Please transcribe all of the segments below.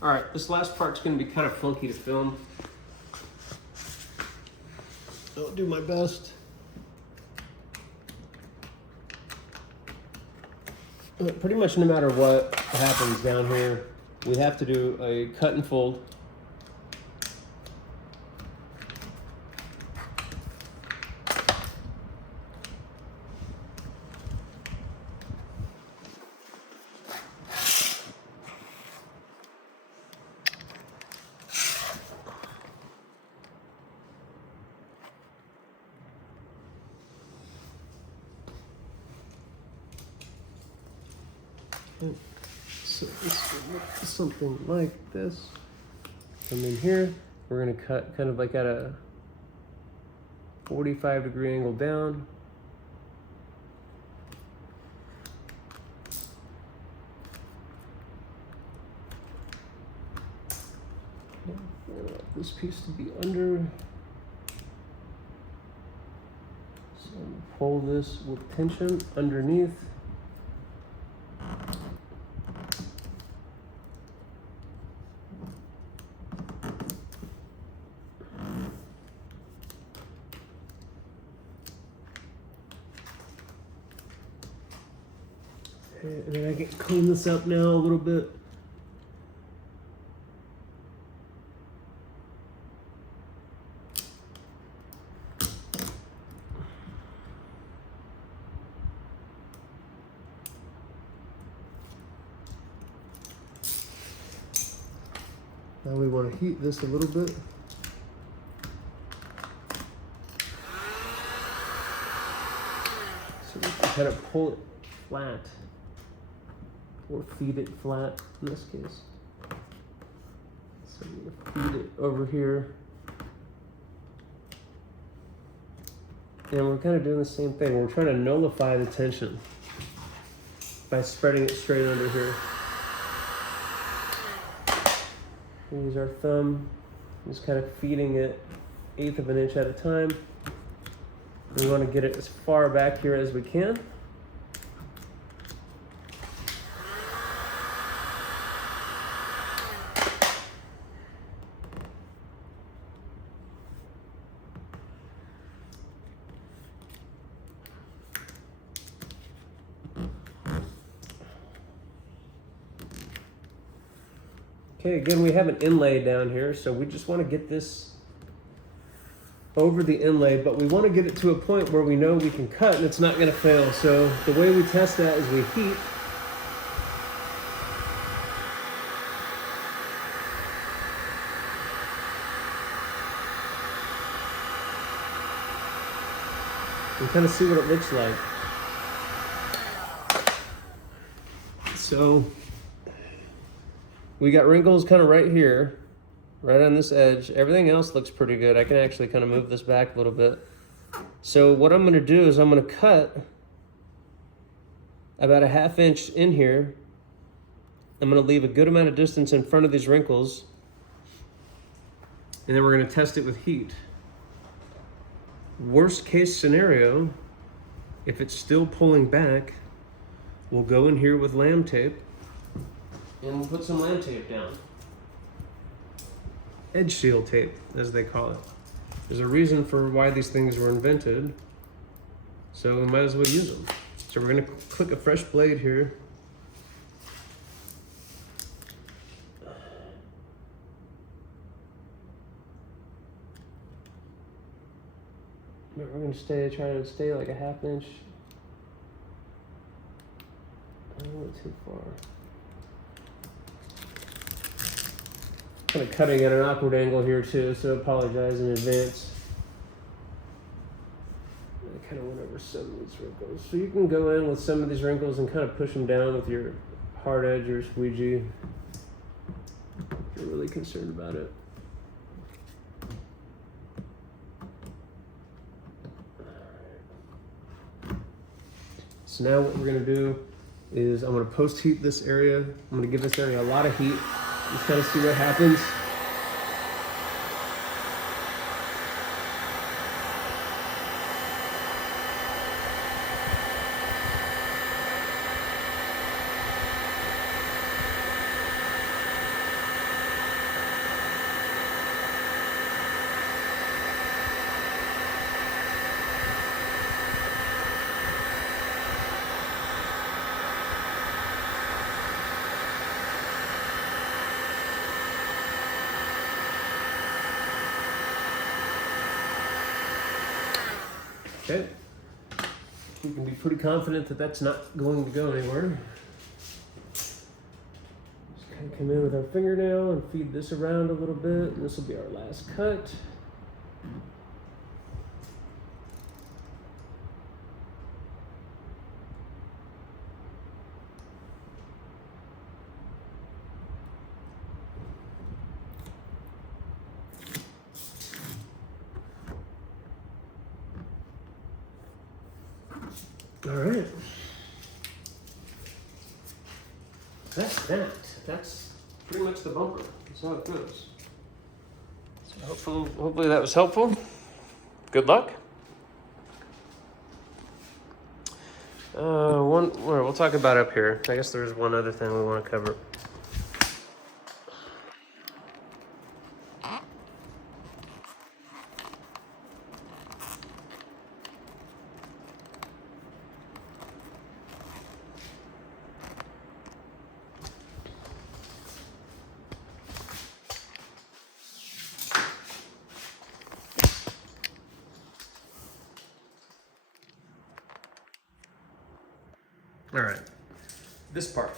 All right, this last part's gonna be kind of funky to film. I'll do my best. Pretty much no matter what happens down here, we have to do a cut and fold. So this will look something like this. Come in here, we're gonna cut kind of like at a 45-degree angle down. I want this piece to be under. So I'm gonna pull this with tension underneath. And then I can clean this up now a little bit. Now we want to heat this a little bit. So we can kind of pull it flat. Or feed it flat in this case. So I'm gonna feed it over here. And we're kind of doing the same thing. We're trying to nullify the tension by spreading it straight under here. We use our thumb, just kind of feeding it 1/8 of an inch at a time. We want to get it as far back here as we can. Okay, again, we have an inlay down here, so we just want to get this over the inlay, but we want to get it to a point where we know we can cut and it's not going to fail. So the way we test that is we heat. And kind of see what it looks like. So we got wrinkles kind of right here, right on this edge. Everything else looks pretty good. I can actually kind of move this back a little bit. So what I'm gonna do is I'm gonna cut about a 1/2 inch in here. I'm gonna leave a good amount of distance in front of these wrinkles. And then we're gonna test it with heat. Worst case scenario, if it's still pulling back, we'll go in here with lamb tape. And we'll put some lamb tape down. Edge seal tape, as they call it. There's a reason for why these things were invented, so we might as well use them. So we're gonna click a fresh blade here. We're gonna try to stay like a 1/2 inch. I don't want too far. Kind of cutting at an awkward angle here too, so apologize in advance. I kind of went over some of these wrinkles. So you can go in with some of these wrinkles and kind of push them down with your hard edge or squeegee if you're really concerned about it. So now what we're gonna do is I'm gonna post heat this area. I'm gonna give this area a lot of heat. Just kind of see what happens. Okay. We can be pretty confident that that's not going to go anywhere. Just kind of come in with our fingernail and feed this around a little bit, and this will be our last cut. All right. That's that. That's pretty much the bumper. That's how it goes. So hopefully that was helpful. Good luck. We'll talk about up here. I guess there's one other thing we want to cover. All right, this part.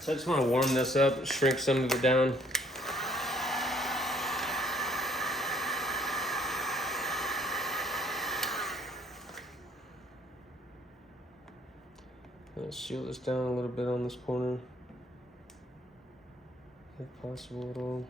So I just want to warm this up, shrink some of it down. Seal this down a little bit on this corner, if possible at all.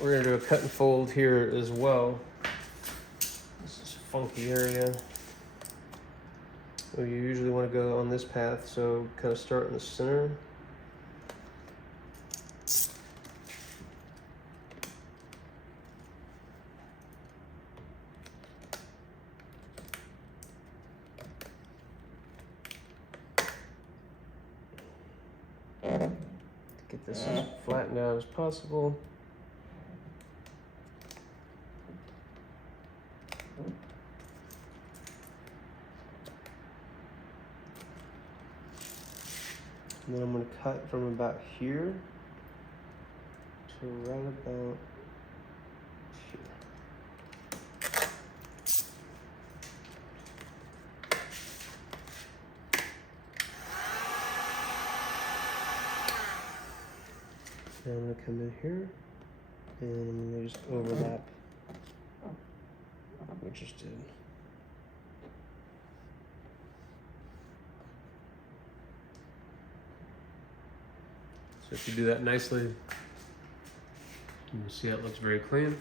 We're going to do a cut and fold here as well. This is a funky area. So you usually want to go on this path, so kind of start in the center. Get this as flattened out as possible. And then I'm going to cut from about here to right about here. And I'm going to come in here and I'm going to just overlap what we just did. So if you do that nicely, you'll see how it looks very clean.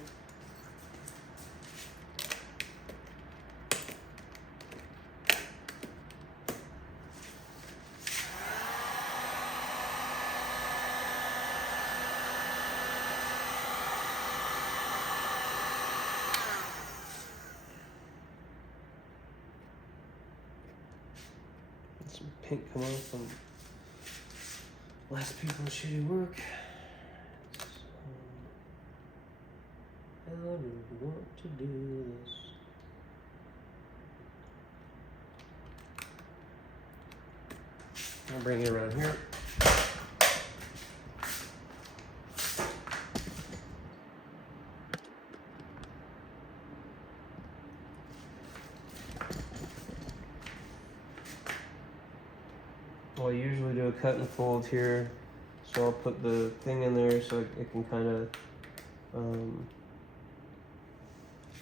Get some pink come off from last people's shitty work. How do we want to do this? I'll bring it around here. Well, I usually do a cut and fold here, so I'll put the thing in there so it can kind of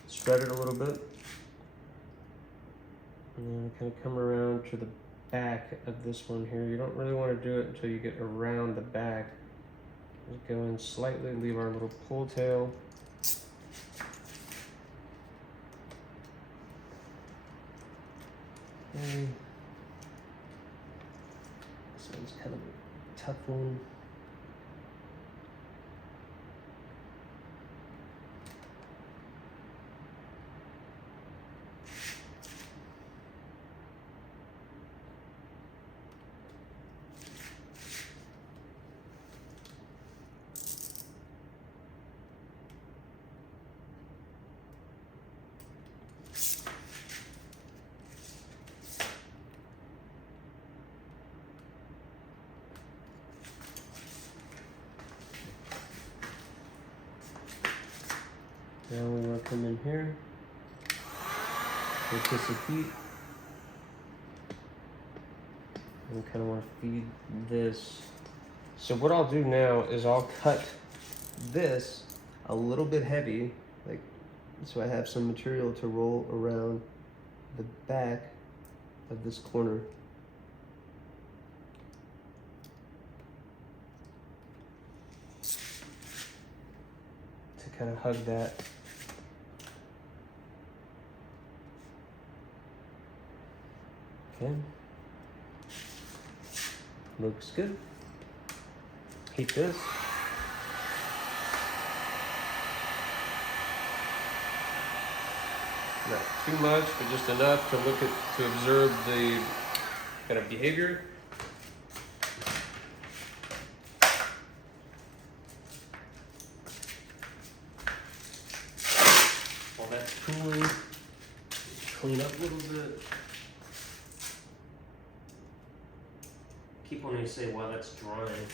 spread it a little bit. And then kind of come around to the back of this one here. You don't really want to do it until you get around the back. Just go in slightly, leave our little pull tail. Okay. This one's kind of a tough one. Now we want to come in here, get this a heat, and we kind of want to feed this. So what I'll do now is I'll cut this a little bit heavy, like so I have some material to roll around the back of this corner. To kind of hug that. Okay. Looks good. Heat this. Not too much, but just enough to to observe the kind of behavior. While that's cooling, clean up a little bit. Keep wanting to say while that's drying.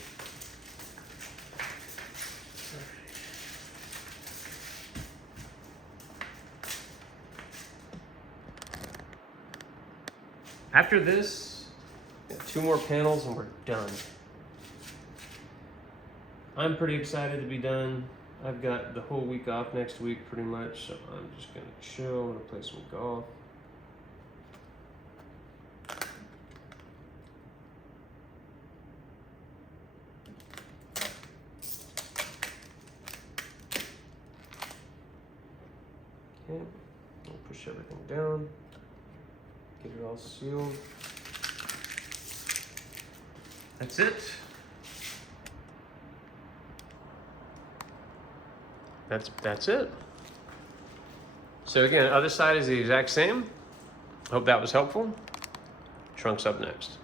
After this, 2 more panels and we're done. I'm pretty excited to be done. I've got the whole week off next week pretty much, so I'm just gonna chill, I'm gonna play some golf. Okay, I'll push everything down. Get it all sealed. That's it. That's it. So again, other side is the exact same. Hope that was helpful. Trunk's up next.